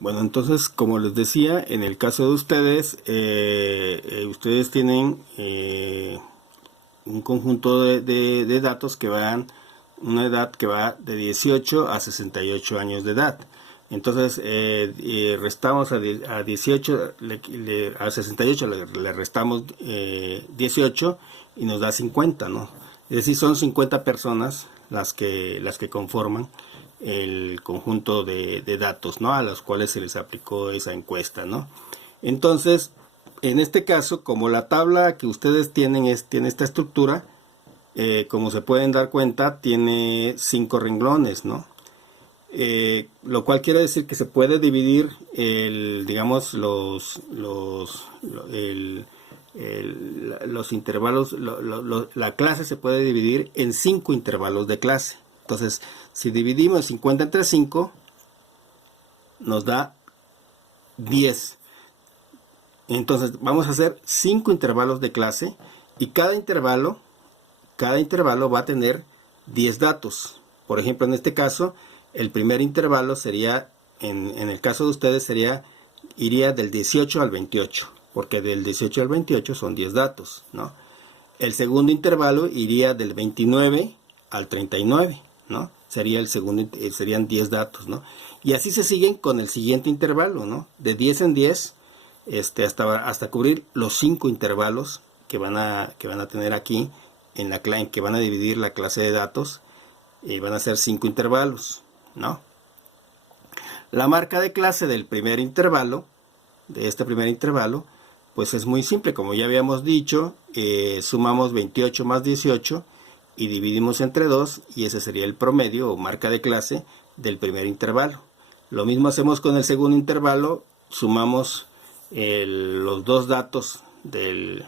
Bueno, entonces, como les decía, en el caso de ustedes, ustedes tienen un conjunto de datos que van, una edad que va de 18 a 68 años de edad. Entonces, restamos a 18, a 68 le restamos 18 y nos da 50, ¿no? Es decir, son 50 personas las que conforman el conjunto de datos, ¿no? A los cuales se les aplicó esa encuesta, ¿no? Entonces, en este caso, como la tabla que ustedes tienen tiene esta estructura, como se pueden dar cuenta, tiene 5 renglones, ¿no? Lo cual quiere decir que se puede dividir digamos, los intervalos, la clase se puede dividir en 5 intervalos de clase. Entonces, si dividimos 50 entre 5, nos da 10. Entonces, vamos a hacer 5 intervalos de clase y cada intervalo va a tener 10 datos. Por ejemplo, en este caso, el primer intervalo sería, en el caso de ustedes, iría del 18 al 28, porque del 18 al 28 son 10 datos, ¿no? El segundo intervalo iría del 29 al 39, ¿no? Sería serían 10 datos, ¿no? Y así se siguen con el siguiente intervalo, ¿no? De 10 en 10, hasta cubrir los 5 intervalos que van a tener aquí, en que van a dividir la clase de datos, van a ser 5 intervalos, ¿no? La marca de clase del primer intervalo, de este primer intervalo, pues es muy simple, como ya habíamos dicho, sumamos 28 más 18 y dividimos entre 2 y ese sería el promedio o marca de clase del primer intervalo. Lo mismo hacemos con el segundo intervalo, sumamos los dos datos del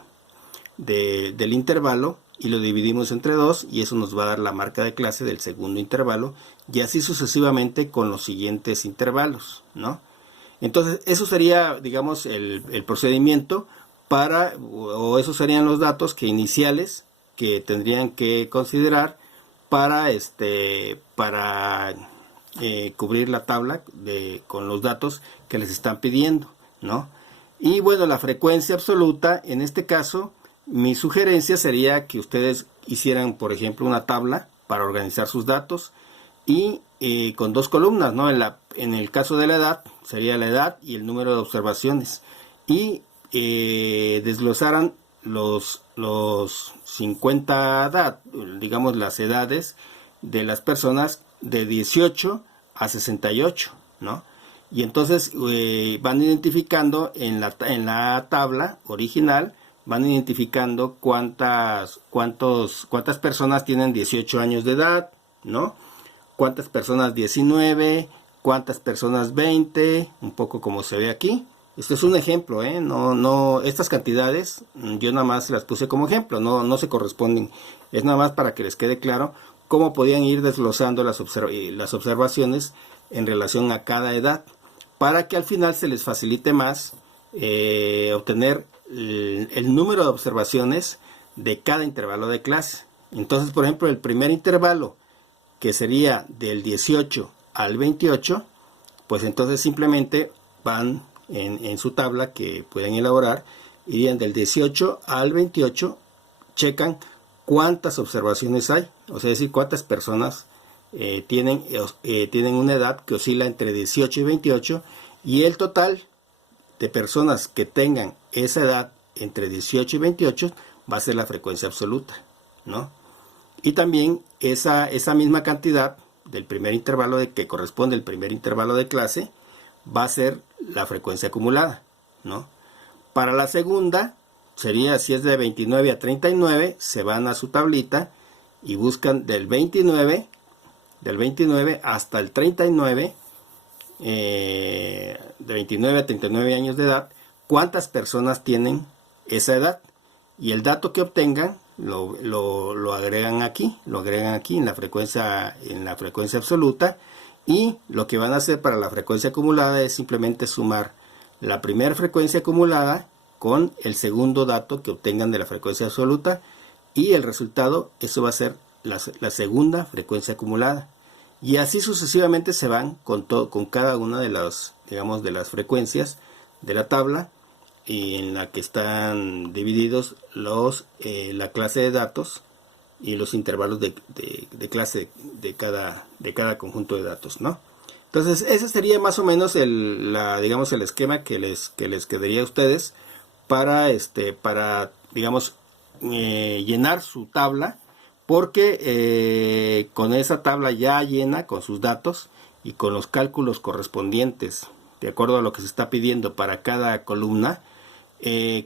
intervalo y lo dividimos entre 2 y eso nos va a dar la marca de clase del segundo intervalo y así sucesivamente con los siguientes intervalos, ¿no? Entonces, eso sería, digamos, el procedimiento o esos serían los datos iniciales que tendrían que considerar para cubrir la tabla con los datos que les están pidiendo, ¿no? Y bueno, la frecuencia absoluta, en este caso, mi sugerencia sería que ustedes hicieran, por ejemplo, una tabla para organizar sus datos y con 2 columnas, ¿no? En el caso de la edad, sería la edad y el número de observaciones. Y desglosaran los 50 digamos, las edades de las personas de 18 a 68, ¿no? Y entonces van identificando en la tabla original, van identificando cuántas personas tienen 18 años de edad, ¿no? Cuántas personas 19, cuántas personas 20, un poco como se ve aquí. Este es un ejemplo, estas cantidades yo nada más las puse como ejemplo, no se corresponden. Es nada más para que les quede claro cómo podían ir desglosando las observaciones en relación a cada edad, para que al final se les facilite más obtener el número de observaciones de cada intervalo de clase. Entonces, por ejemplo, el primer intervalo, que sería del 18 al 28, pues entonces simplemente van en su tabla que pueden elaborar, irían del 18 al 28, checan cuántas observaciones hay, o sea, es decir, cuántas personas tienen una edad que oscila entre 18 y 28, y el total de personas que tengan esa edad entre 18 y 28 va a ser la frecuencia absoluta, ¿no? Y también esa misma cantidad del primer intervalo que corresponde al primer intervalo de clase va a ser la frecuencia acumulada, ¿no? Para la segunda sería, si es de 29 a 39, se van a su tablita y buscan del 29 hasta el 39, de 29 a 39 años de edad, cuántas personas tienen esa edad, y el dato que obtengan lo agregan aquí en la frecuencia absoluta, y lo que van a hacer para la frecuencia acumulada es simplemente sumar la primera frecuencia acumulada con el segundo dato que obtengan de la frecuencia absoluta, y el resultado, eso va a ser la segunda frecuencia acumulada. Y así sucesivamente se van con cada una de las, digamos, de las frecuencias de la tabla, y en la que están divididos la clase de datos y los intervalos de clase de cada conjunto de datos, ¿no? Entonces ese sería más o menos digamos, el esquema que les quedaría a ustedes para digamos, llenar su tabla, porque con esa tabla ya llena, con sus datos y con los cálculos correspondientes de acuerdo a lo que se está pidiendo para cada columna,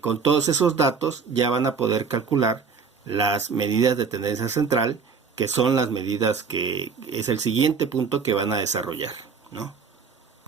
con todos esos datos ya van a poder calcular las medidas de tendencia central, que son las medidas que es el siguiente punto que van a desarrollar, ¿no?